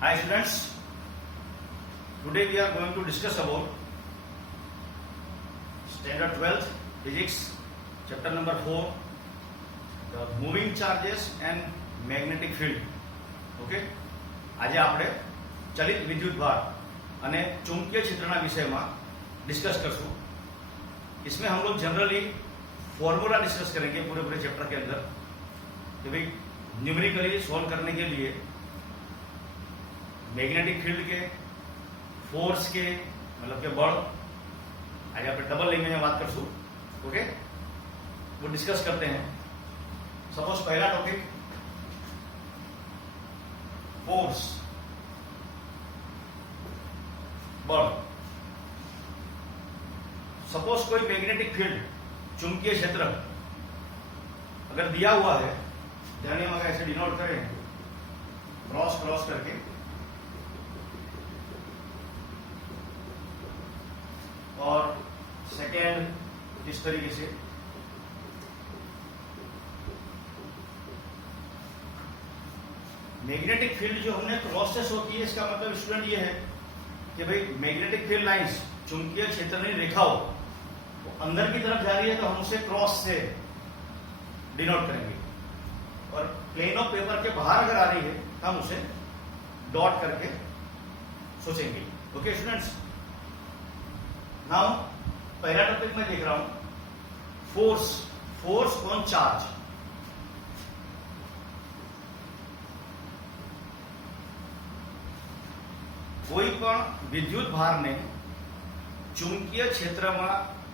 Hi students, today we are going to discuss about standard 12th physics chapter number 4, the moving charges and magnetic field. Okay, આજે આપણે ચલિત વિદ્યુત ભાર અને ચુંબकीय क्षेत्रना विषय में डिस्कस करશું। इसमें हम लोग जनरली फॉर्मूला डिस्कस करेंगे पूरे चैप्टर के अंदर कि भाई न्यूमेरिकली सॉल्व करने के लिए मैग्नेटिक फील्ड के, फोर्स के, मतलब के बल, आज आप डबल लैंग्वेज में बात करશું। ओके, वो डिस्कस करते हैं। सपोज पहला टॉपिक फोर्स, बल। सपोज कोई मैग्नेटिक फील्ड, चुंबकीय क्षेत्र अगर दिया हुआ है, ध्यान में ऐसे डिनोट करें क्रॉस करके, और सेकेंड इस तरीके से, मैग्नेटिक फील्ड जो हमने क्रॉस से शो की है, इसका मतलब स्टूडेंट ये है कि भाई मैग्नेटिक फील्ड लाइंस, चुंबकीय क्षेत्र में रेखाओं तो अंदर की तरफ जा रही है तो हम उसे क्रॉस से डिनोट करेंगे, और प्लेन ऑफ पेपर के बाहर अगर आ रही है तो हम उसे डॉट करके सोचेंगे। ओके स्टूडेंट्स, नाउ पहला टॉपिक मैं देख रहा हूं फोर्स ऑन चार्ज। कोई पण विद्युत भार ने चुंबकीय क्षेत्र में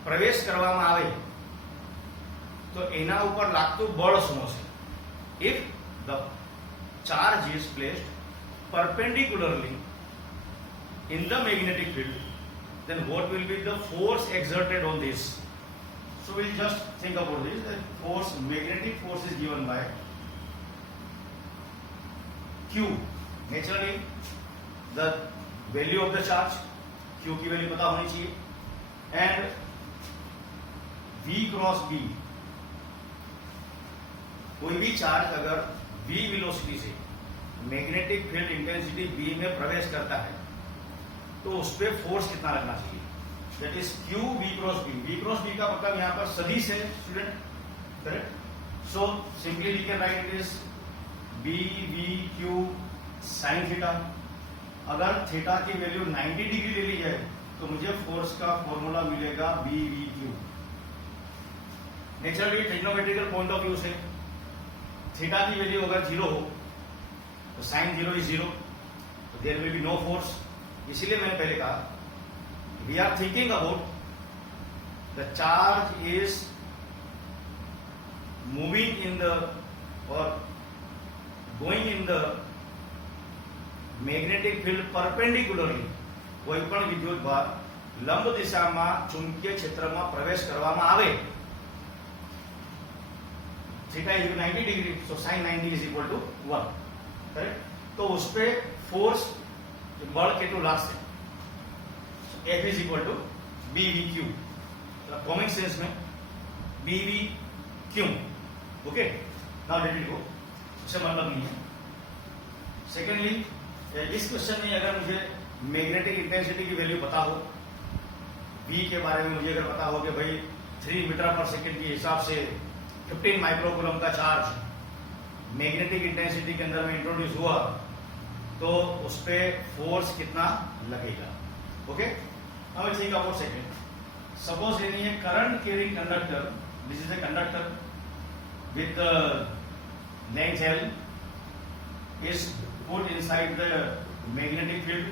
प्रवेश કરવામાં આવે તો એના ઉપર લાગતું બળ શું હશે? If the charge is placed perpendicularly in the magnetic field, then what will be the force exerted on this? So we'll just think about this. The force, magnetic force is given by Q. Naturally, the value of the charge, Q की value पता होनी चाहिए, and V cross B, कोई भी charge अगर V velocity से magnetic field intensity B में प्रवेश करता है तो उस पर फोर्स कितना लगना चाहिए? That is Q V cross B। V cross B का मतलब यहाँ पर सदिश है student, correct? So simply we can write it is B V Q sine theta. अगर थीटा की वैल्यू 90 डिग्री ले ली जाए तो मुझे फोर्स का फॉर्मूला मिलेगा B V Q। Naturally trigonometrical point of view से थीटा की वैल्यू अगर 0 हो तो साइन 0 इज 0, तो there will be no force. इसीलिए मैंने पहले कहा we are thinking about the charge is moving in the और going in the magnetic field perpendicularly. कोई पण विद्युत भार लंब दिशा में चुंबकीय क्षेत्र में प्रवेश કરવામાં આવે, theta is 90 degree, so sine 90 is equal to 1, correct? तो उस पे फोर्स बल કેટલું લાગશે? F is equal to B V Q. Common sense में B V Q. Okay, now let it go, उससे मतलब नहीं है। सेकेंडली, इस क्वेश्चन में अगर मुझे मैग्नेटिक इंटेंसिटी की वैल्यू पता हो, V के बारे में मुझे अगर पता हो कि भाई 3 मीटर पर सेकेंड के हिसाब से 15 माइक्रोकूलम का चार्ज मैग्नेटिक इंटेंसिटी के अंदर में इंट्रोड्यूस हुआ तो उस पे फोर्स कितना लगेगा। Okay, now let's think about second. Suppose any current carrying conductor, this is a conductor with length L is put inside the magnetic field.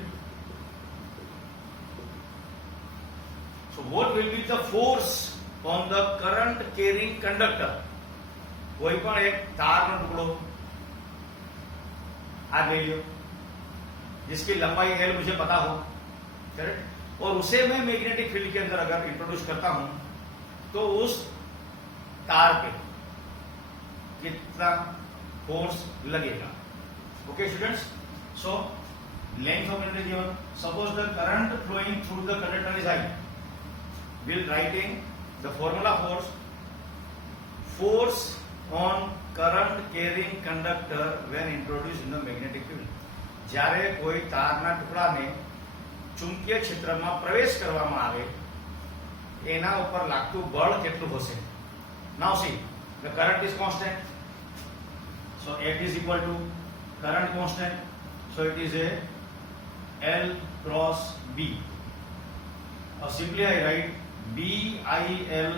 So what will be the force on the current carrying conductor? कोई पण एक तार નો टुकड़ो आ ले लो जिसकी लंबाई L मुझे पता हो, करेक्ट? और उसे मैं मैग्नेटिक फील्ड के अंदर अगर इंट्रोड्यूस करता हूं तो उस तार पे कितना फोर्स लगेगा। Okay students, so length of conductor given. Suppose the current flowing through the conductor is I, will writing the formula force on current carrying conductor when introduced in the magnetic field. જ્યારે કોઈ તારના ટુકડાને ચુંબકીય ક્ષેત્રમાં પ્રવેશ કરવામાં આવે એના ઉપર લાગતું બળ કેટલું હશે? નાઉ C the current is constant, so F is equal to current constant, so it is a L cross B. Simply I write BIL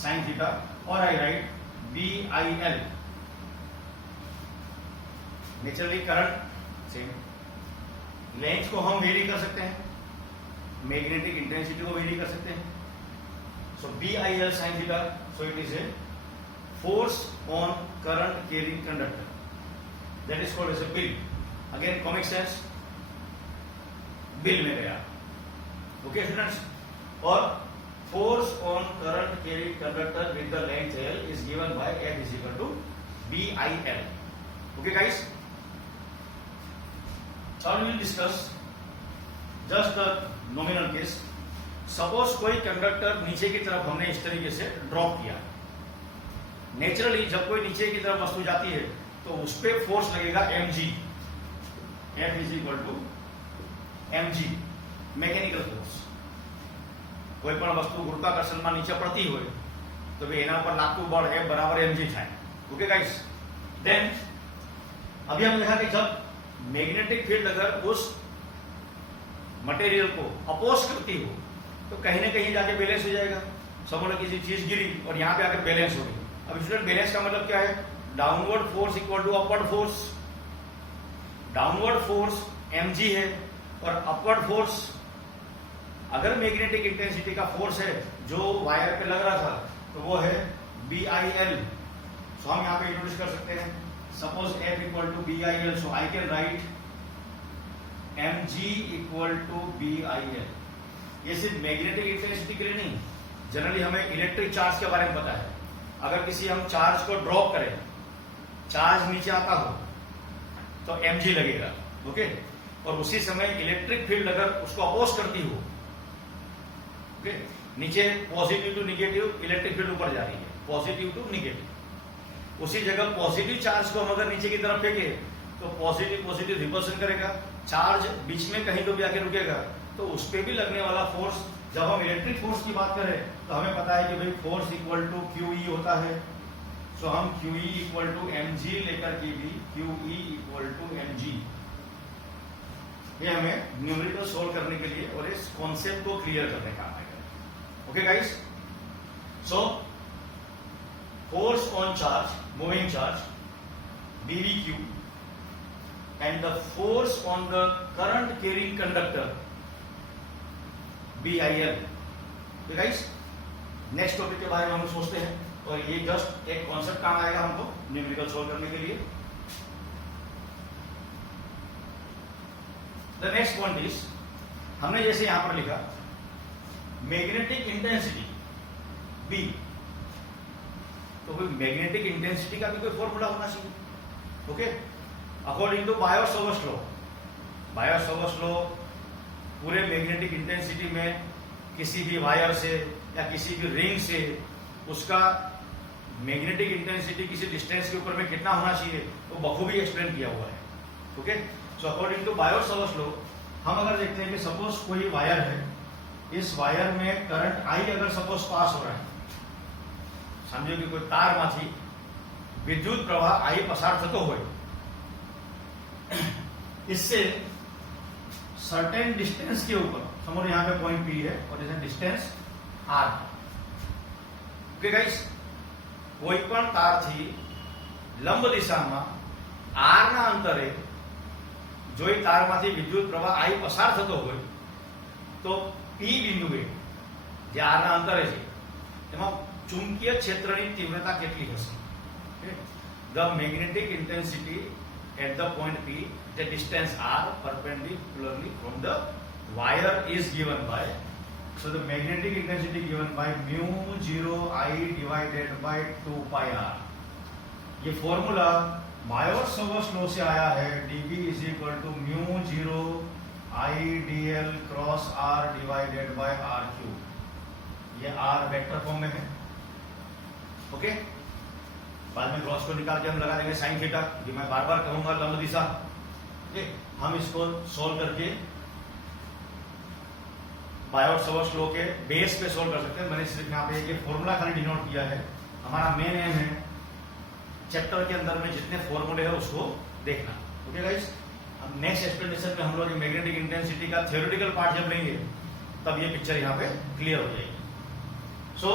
sin theta, or I write BIL. Naturally current same, length को हम very कर सकते हैं, magnetic intensity को very कर सकते हैं. सो BIL sin theta, so it is a force on current carrying conductor, that is called as a bill. Again comic sense, bill में गया. ओके स्टूडेंट्स, और force on current carrying conductor with the length L is given by F is equal to BIL. Okay guys, now we will discuss just the nominal case. Suppose कोई conductor नीचे की तरफ हमने इस तरीके से drop किया. नेचुरली जब कोई नीचे की तरफ वस्तु जाती है तो उस पर फोर्स लगेगा mg. F is equal to mg, mechanical force. कोई पण वस्तु गुरुत्वाकर्षण में नीचे पड़ती हो तो भी एना पर लागતું बળ है बराबर mg થાય. ओके गाइस, देन अभी हम देखा कि जब मैग्नेटिक फील्ड अगर उस मटेरियल को अपोज करती हो तो कहीं ना कहीं जाके बैलेंस हो जाएगा. समझो किसी चीज गिरी और यहाँ पे आकर बैलेंस हो गई. अब स्टूडेंट बैलेंस का मतलब क्या है? Downward force equal to upward force. Downward force mg है और अपवर्ड फोर्स, अगर मैग्नेटिक इंटेंसिटी का फोर्स है जो वायर पे लग रहा था तो वो है BIL. सो हम यहाँ पे इंट्रोड्यूस कर सकते हैं. Suppose F equal to BIL, so I can write mg equal to BIL. ये सिर्फ मैग्नेटिक इंटेंसिटी के लिए नहीं, जनरली हमें इलेक्ट्रिक चार्ज के बारे में पता है. अगर किसी हम चार्ज को ड्रॉप करें, चार्ज नीचे आता हो तो mg लगेगा. ओके, और उसी समय इलेक्ट्रिक फील्ड अगर उसको अपोज करती हो, ओके, नीचे positive to negative electric field ऊपर जा रही है, पॉजिटिव टू निगेटिव. उसी जगह पॉजिटिव चार्ज को हम अगर नीचे की तरफ फेंके तो पॉजिटिव पॉजिटिव रिपल्सन करेगा. चार्ज बीच में कहीं तो भी आके रुकेगा, तो उस पर भी लगने वाला फोर्स, जब हम इलेक्ट्रिक फोर्स की बात करें तो हमें पता है कि भाई फोर्स इक्वल टू QE होता है. सो हम QE इक्वल टू mg लेकर के भी QE इक्वल टू mg, ये हमें न्यूमेरिकल सोल्व करने के लिए और इस कॉन्सेप्ट को क्लियर करने का आएगा. Okay guys, so force on charge, moving charge BVQ, and the force on the current carrying conductor BIL. तो गाइस, नेक्स्ट टॉपिक के बारे में हम सोचते हैं, और ये जस्ट एक कॉन्सेप्ट काम आएगा हमको न्यूमेरिकल सोल्व करने के लिए. द नेक्स्ट पॉइंट इज, हमने जैसे यहां पर लिखा मैग्नेटिक इंटेंसिटी B, तो कोई मैग्नेटिक इंटेंसिटी का भी कोई फॉर्मूला होना चाहिए. Okay, according to Biot Savart's law. Biot Savart's law पूरे मैग्नेटिक इंटेंसिटी में किसी भी वायर से या किसी भी रिंग से उसका मैग्नेटिक इंटेंसिटी किसी डिस्टेंस के ऊपर में कितना होना चाहिए वो बखूबी एक्सप्लेन किया हुआ है. Okay, so according to Biot Savart's law हम अगर देखते हैं कि सपोज कोई वायर है, इस वायर में करंट I अगर सपोज पास हो रहा है, समझो कि कोई तार माथी विद्युत प्रवाह I पसार थतो होय, इससे सर्टेन डिस्टेंस के ऊपर, समझो यहाँ पे पॉइंट P है और जैसे डिस्टेंस R. ओके गाइस, कोई पण तार थी लंब दिशाમાં R ના અંતરે જો એ તારમાંથી વિદ્યુત પ્રવાહ I પસાર થતો હોય તો P બિંદુએ જે R ના અંતરે છે એમાં ચુંબકીય ક્ષેત્રની તીવ્રતા કેટલી હશે? The magnetic intensity at the point P, the distance R perpendicularly from the wire is given by, so the magnetic intensity given by mu 0 I divided by 2 pi R. ये फॉर्मूला बायो-सावर्ट्स लॉ से आया है. dB is equal to mu 0 I dl cross R divided by R cube. ये R vector form में है. Okay, बाद में cross को निकाल के हम लगा देंगे साइन थीटा, ये मैं बार बार कहूंगा लंब दिशा. ओके, हम इसको सोल्व करके बायोट-सावर्ट लॉ के बेस पे सोल्व कर सकते हैं। मैंने सिर्फ यहाँ पे ये फॉर्मूला खाली डिनोट किया है। हमारा मेन एम है चैप्टर के अंदर में जितने फॉर्मूले हैं उसको देखना। ओके गाइस, अब नेक्स्ट एक्सप्लेनेशन में हम लोग मैग्नेटिक इंटेंसिटी का थ्योरेटिकल पार्ट जब लेंगे तब ये पिक्चर यहाँ पे क्लियर हो जाएगी। So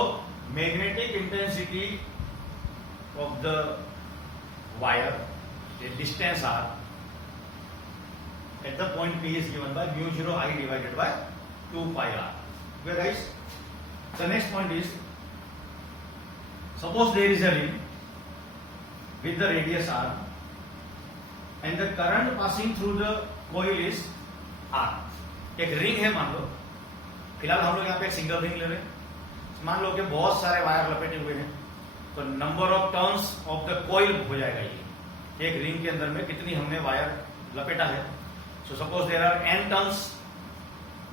magnetic intensity of the wire distance r at the point P is given by mu 0 I divided by 2 pi r. Okay guys, the next point is, suppose there is a ring with the radius r and the current passing through the coil is r. एक ring है मान लो, फिलहाल हम लोग यहाँ पे एक single ring ले रहे हैं। मान लो कि बहुत सारे वायर लपेटे हुए हैं, तो number of turns of the coil हो जाएगा। ये एक रिंग के अंदर में कितनी हमने वायर लपेटा है। So suppose there are n turns,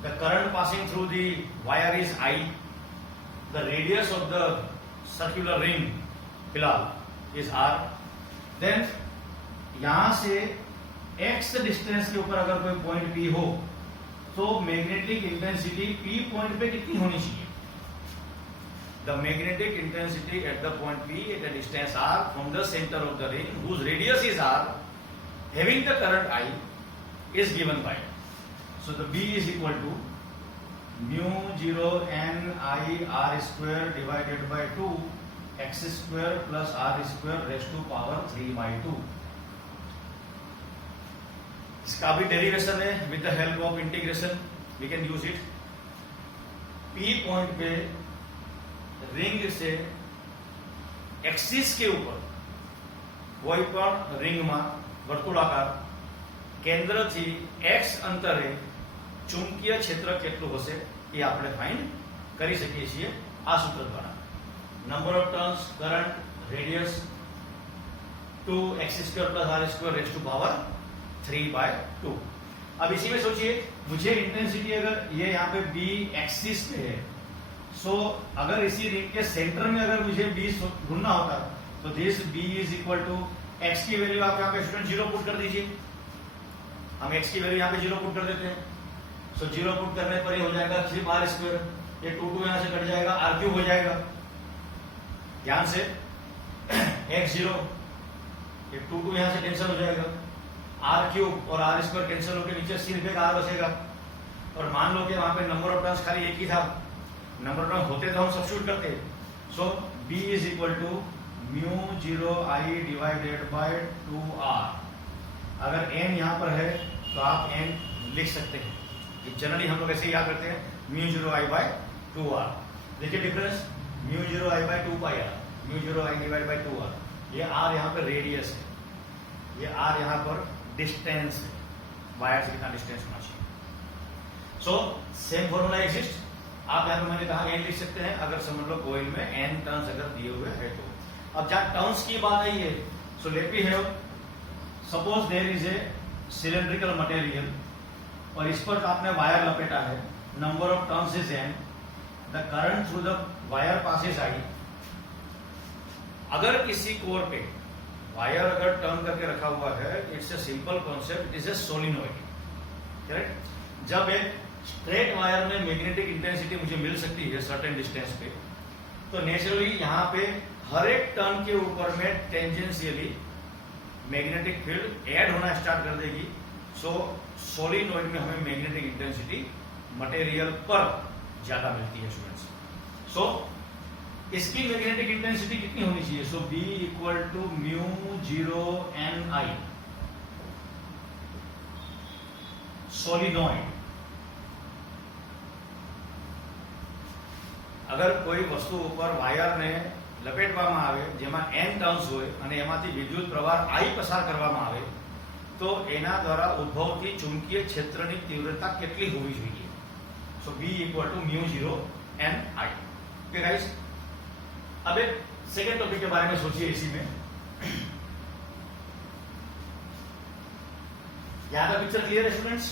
the current passing through the wire is I, the radius of the circular ring फिलहाल इज r। देन यहां से x डिस्टेंस के ऊपर अगर कोई पॉइंट P हो तो मैग्नेटिक इंटेंसिटी P पॉइंट पे कितनी होनी चाहिए। The magnetic intensity at the point P at a distance r from the center of the ring whose radius is r having the current I is given by, so the B is equal to mu 0 n I r square divided by 2 x square plus r square raised to power 3 by 2। इसका भी derivation है, with the help of integration we can use it. P point पे ring से axis के ऊपर कोई पण ring में वर्तुळाकार केंद्रથી x અંતરે ચુંબકીય ક્ષેત્ર કેટલું હશે એ આપણે ફાઇન્ડ કરી શકીએ છીએ આ સૂત્ર દ્વારા। Number of turns, current, radius 2x² + r² raise to power 3/2। अब इसी में सोचिए, मुझे इंटेंसिटी अगर ये यहाँ पे b एक्सिस पे है, सो अगर इसी रिंग के सेंटर में अगर मुझे b ढूंढना होता तो this b is equal to x की वैल्यू आप यहाँ पे स्टूडेंट 0 पुट कर दीजिए। हम x की वैल्यू यहाँ पे 0 पुट कर देते हैं। सो 0 पुट करने पर ये हो जाएगा 3r², ये 2 यहाँ से कट जाएगा, r³ हो जाएगा। ध्यान से x0, ये 2 यहाँ से कैंसिल हो जाएगा, r³ और r² कैंसिल होकर नीचे सिर्फ एक r बचेगा। और मान लो कि वहां पे नंबर ऑफ टर्न्स खाली एक ही था, नंबर ऑफ टर्न्स होते तो हम सब्स्टिट्यूट करते। So b is equal to mu 0 I divided by 2r। अगर n यहाँ पर है तो आप n लिख सकते हैं, जनरली हम लोग ऐसे याद करते हैं mu 0 I बाय 2r। देखिए difference, mu 0 I by 2 pi r, mu 0 I divide by 2r। ये r यहाँ पर रेडियस है, ये r यहाँ पर डिस्टेंस है, वायर से कितना डिस्टेंस होना चाहिए। So same formula exist. आप यहाँ पे मैंने कहा n लिख सकते हैं अगर समझ लो कोइल में n टर्न्स अगर दिए हुए है तो। अब जहाँ टर्न्स की बात आई है, so let me have, suppose there is a cylindrical material और इस पर आपने वायर लपेटा है, number of turns is n, the current through the wire passes I। अगर किसी कोर पे वायर अगर टर्न करके रखा हुआ है, it's a simple concept, is a solenoid, correct. जब एक स्ट्रेट वायर में मैग्नेटिक इंटेंसिटी मुझे मिल सकती है सर्टेन डिस्टेंस पे, तो नेचुरली यहाँ पे हर एक टर्न के ऊपर में टेंजेंशियली मैग्नेटिक फील्ड ऐड होना स्टार्ट कर देगी। सो सोलिनॉइड में हमें मैग्नेटिक इंटेंसिटी मटेरियल पर ज्यादा मिलती है स्टूडेंट्स। सो इसकी मैग्नेटिक इंटेंसिटी कितनी होनी चाहिए। So B equal to mu 0 n I। Solenoid, અગર કોઈ વસ્તુ ઉપર વાયરને લપેટવામાં આવે જેમાં n ટર્ન્સ હોય અને એમાંથી વિદ્યુત પ્રવાહ I પસાર કરવામાં આવે તો એના દ્વારા ઉદ્ભવતી ચુંબકીય ક્ષેત્રની તીવ્રતા કેટલી હોવી જોઈએ। So B equal to mu 0 n I। Okay guys, अब एक सेकंड टॉपिक के बारे में सोचिए। इसी में यहाँ का पिक्चर क्लियर है students.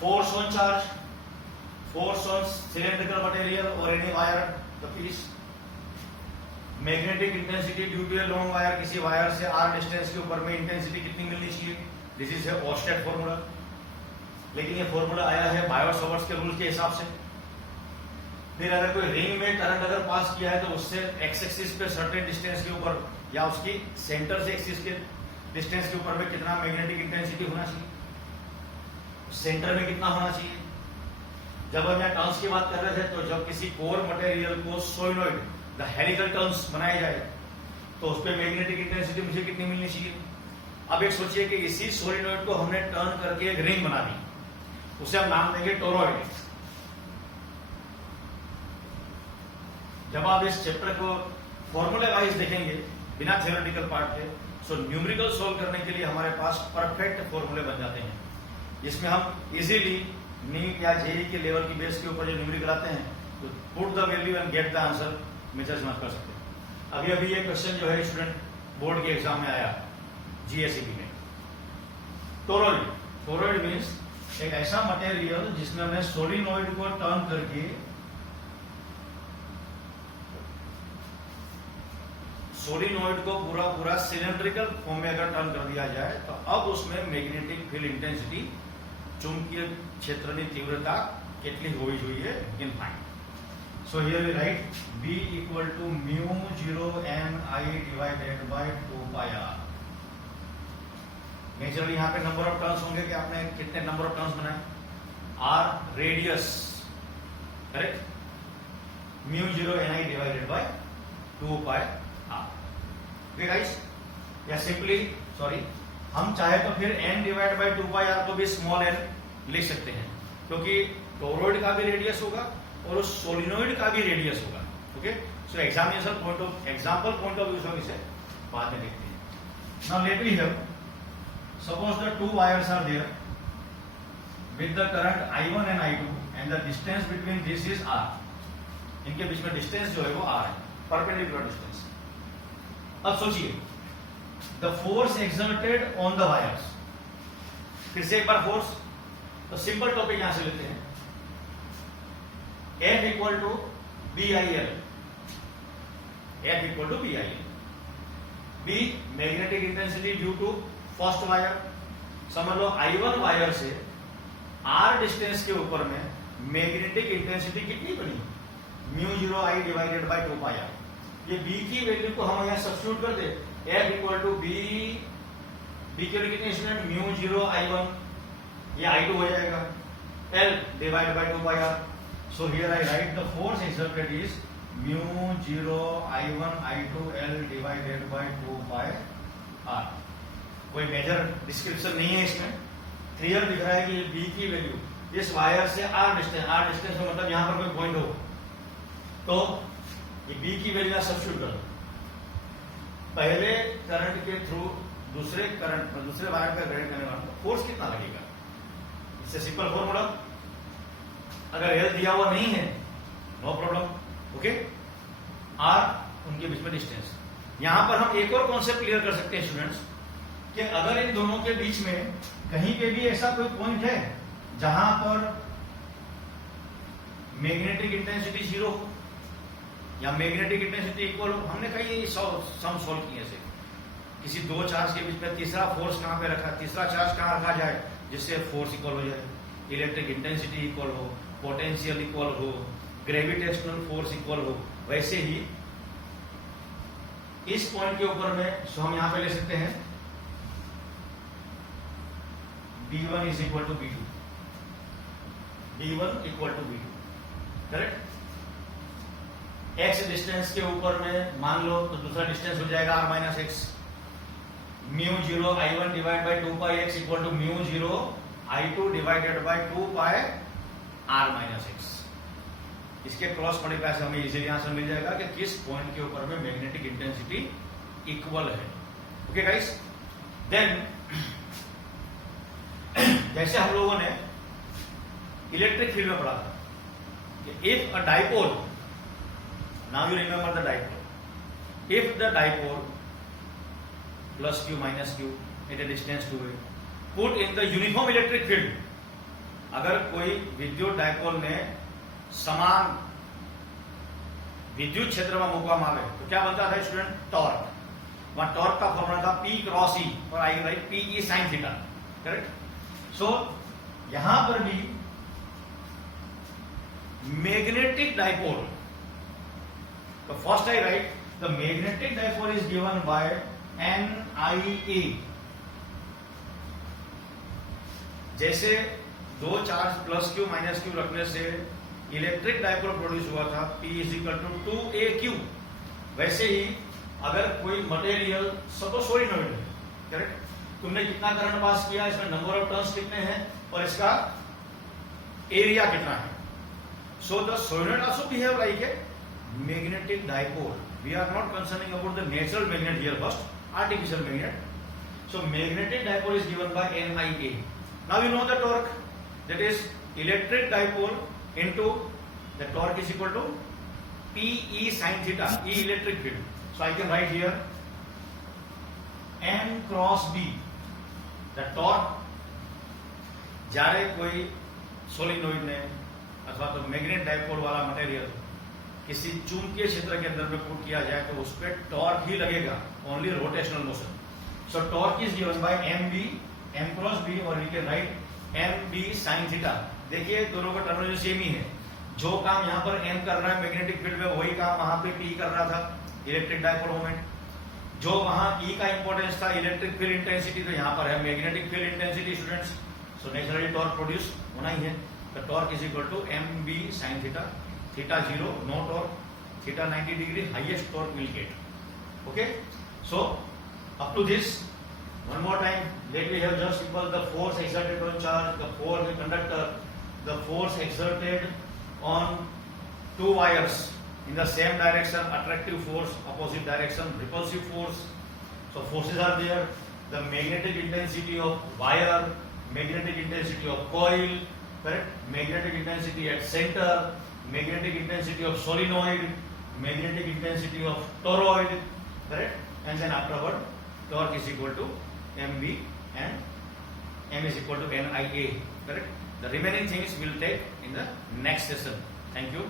Force on charge, force on cylindrical material or any wire, the piece, magnetic intensity due to a long wire, किसी वायर से r डिस्टेंस के ऊपर में इंटेंसिटी कितनी मिलनी चाहिए, this is a Oersted formula, लेकिन ये फॉर्मूला आया है बायो-सावर्ट्स के रूल के हिसाब से। फिर अगर कोई रिंग में करंट अगर पास किया है तो उससे एक्स एक्सिस पे सर्टेन डिस्टेंस के ऊपर या उसकी सेंटर से एक्सिस के डिस्टेंस के ऊपर में कितना मैग्नेटिक इंटेंसिटी होना चाहिए, सेंटर में कितना होना चाहिए। जब हम यहाँ टर्न्स की बात कर रहे थे तो जब किसी कोर मटेरियल को सोलिनॉइड द हेलिकल टर्न्स बनाया जाए तो उस पर मैग्नेटिक इंटेंसिटी मुझे कितनी मिलनी चाहिए। अब एक सोचिए कि इसी सोलिनॉइड को हमने टर्न करके एक रिंग बना दी, उसे हम नाम देंगे टोरॉइड। जब आप इस चैप्टर को फॉर्मूले वाइज देखेंगे बिना थ्योरेटिकल पार्ट के, सो न्यूमेरिकल सोल्व करने के लिए हमारे पास परफेक्ट फॉर्मूले बन जाते हैं, जिसमें हम इजीली नीट या जेई के लेवल की बेस के ऊपर जो न्यूमेरिकल आते हैं तो put the value and get the answer measures मत कर सकते हैं। अभी अभी ये क्वेश्चन जो है स्टूडेंट बोर्ड के एग्जाम में आया जीएसईबी में। टोरॉइड, टोरॉइड मीन्स एक ऐसा मटेरियल जिसमें हमने सोलिनॉइड को टर्न करके सोलिनॉइड को पूरा पूरा सिलेंड्रिकल फॉर्म में अगर टर्न कर दिया जाए तो अब उसमें मैग्नेटिक फील्ड इंटेंसिटी, चुंबकीय क्षेत्र की तीव्रता कितनी होनी चाहिए इन find. So here we write B equal to mu 0 Ni divided by 2 pi r। Naturally यहाँ पे नंबर ऑफ टर्न्स होंगे कि आपने कितने नंबर ऑफ टर्न्स बनाए, r radius, correct, mu 0 Ni divided by 2 pi r। Okay guys, या simply sorry हम चाहे तो फिर n divide by 2 pi r को भी स्मॉल n लिख सकते हैं, क्योंकि टोरॉइड का भी रेडियस होगा और उस सोलिनॉइड का भी रेडियस होगा। Okay, so examination point of example point of view से हम इसे बाद में देखते हैं। Now let we have suppose the two wires are there with the current I1 and I2 and the distance between this is r। इनके बीच में distance जो है वो r है, परपेंडिकुलर डिस्टेंस। अब सोचिए the force exerted on the wires, फिर से एक बार फोर्स, तो सिंपल टॉपिक यहां से लेते हैं, F equal to BIL, F equal to BIL। B magnetic intensity due to first wire, समझ लो I1 वायर से R डिस्टेंस के ऊपर में मैग्नेटिक इंटेंसिटी कितनी बनी, mu 0 I divided by 2 pi r। ये B की वैल्यू को हम यहां सब्स्टिट्यूट कर दे, F इक्वल टू B की वैल्यू कितनी स्टूडेंट, म्यू 0 I1, ये I2 हो जाएगा, L divide by 2 pi r। So here I write the force exerted is mu 0 I1 I2 L divided by 2 by R। कोई major description नहीं है इसमें, clear दिख रहा है कि B की वैल्यू इस वायर से R डिस्टेंस में मतलब यहां पर कोई पॉइंट हो तो ये B की वैल्यू का सब्स्टिट्यूट कर दो। पहले करंट के थ्रू दूसरे वायर पे करंट करने वाला फोर्स कितना लगेगा, इससे सिंपल फॉर्मूला, अगर L दिया हुआ नहीं है नो प्रॉब्लम, ओके, R उनके बीच में डिस्टेंस। यहां पर हम एक और कॉन्सेप्ट क्लियर कर सकते हैं स्टूडेंट्स कि अगर इन दोनों के बीच में कहीं पे भी ऐसा कोई पॉइंट है जहां पर मैग्नेटिक इंटेंसिटी 0 हो या मैग्नेटिक इंटेंसिटी इक्वल हो, हमने कई सम सॉल्व किए ऐसे, किसी दो चार्ज के बीच में तीसरा फोर्स कहां पे रखा, तीसरा चार्ज कहां रखा जाए जिससे फोर्स इक्वल हो जाए, इलेक्ट्रिक इंटेंसिटी इक्वल हो, पोटेंशियल इक्वल हो, ग्रेविटेशनल फोर्स इक्वल हो। वैसे ही इस पॉइंट के ऊपर में सो हम यहां पे ले सकते हैं B1 is equal to B2, B1 equal to B2, correct. x distance के ऊपर में मान लो तो दूसरा डिस्टेंस हो जाएगा r minus x, mu 0 I1 divide by 2 pi x equal to mu 0 I2 divided by 2 pi r minus x. इसके cross multiply से हमें इजीली आंसर मिल जाएगा कि किस पॉइंट के ऊपर में मैग्नेटिक इंटेंसिटी इक्वल है। ओके गाइस, देन जैसे हम लोगों ने इलेक्ट्रिक फील्ड में पढ़ा था कि if a dipole, now you remember the dipole, if the dipole plus q minus q at a distance 2a put in the uniform electric field, अगर कोई विद्युत डाइपोल में समान विद्युत क्षेत्र में मुक्का मारे तो क्या बनता था स्टूडेंट, टॉर्क। वहां टॉर्क का फॉर्मूला था P क्रॉस E और I write P E sine theta. Correct. So यहां पर भी मैग्नेटिक डाइपोल, तो first I write the magnetic dipole is given by NiA। जैसे दो charge plus Q minus Q रखने से इलेक्ट्रिक डाइपोल प्रोड्यूस हुआ था P = 2AQ, वैसे ही अगर कोई मटेरियल सपोज सोलिनॉइड है, करेक्ट, तुमने कितना करंट पास किया, इसमें नंबर ऑफ टर्न्स कितने हैं और इसका एरिया कितना है। So the solenoid also behave like a magnetic dipole. We are not concerning about the natural magnet here, first artificial magnet. So magnetic dipole is given by NiA. Now you know the torque, that is electric dipole into the torque is equal to PE sin theta, E electric field. So I can write here N cross B. The torque જ્યારે કોઈ solenoid ने अथवा तो magnet dipole वाला material किसी चुंबकीय क्षेत्र के अंदर में पुट किया जाए तो उस पर टॉर्क ही लगेगा, only rotational motion. So torque is given by MB, M cross B, और we can write MB sin theta. देखिए दोनों का टर्मिनोलॉजी सेम ही है, जो काम यहाँ पर M कर रहा है मैग्नेटिक फील्ड में, वही काम वहां पे P कर रहा था इलेक्ट्रिक डाइपोल मोमेंट। जो वहां E का इंपॉर्टेंस था इलेक्ट्रिक फील्ड इंटेंसिटी, तो यहाँ पर है magnetic field intensity students. So naturally torque produce होना ही है। The torque is equal to MB sin theta, theta 0, no torque, theta 90 degree, highest torque will get. Okay, so up to this, one more time, let me have just simple the force exerted on charge, the force on conductor, the force exerted on two wires in the same direction, attractive force, opposite direction, repulsive force. So forces are there. The magnetic intensity of wire, magnetic intensity of coil, correct? Magnetic intensity at center, magnetic intensity of solenoid, magnetic intensity of toroid, correct? And then afterward, torque is equal to MB and M is equal to NiA, correct? The remaining things we'll take in the next session. Thank you.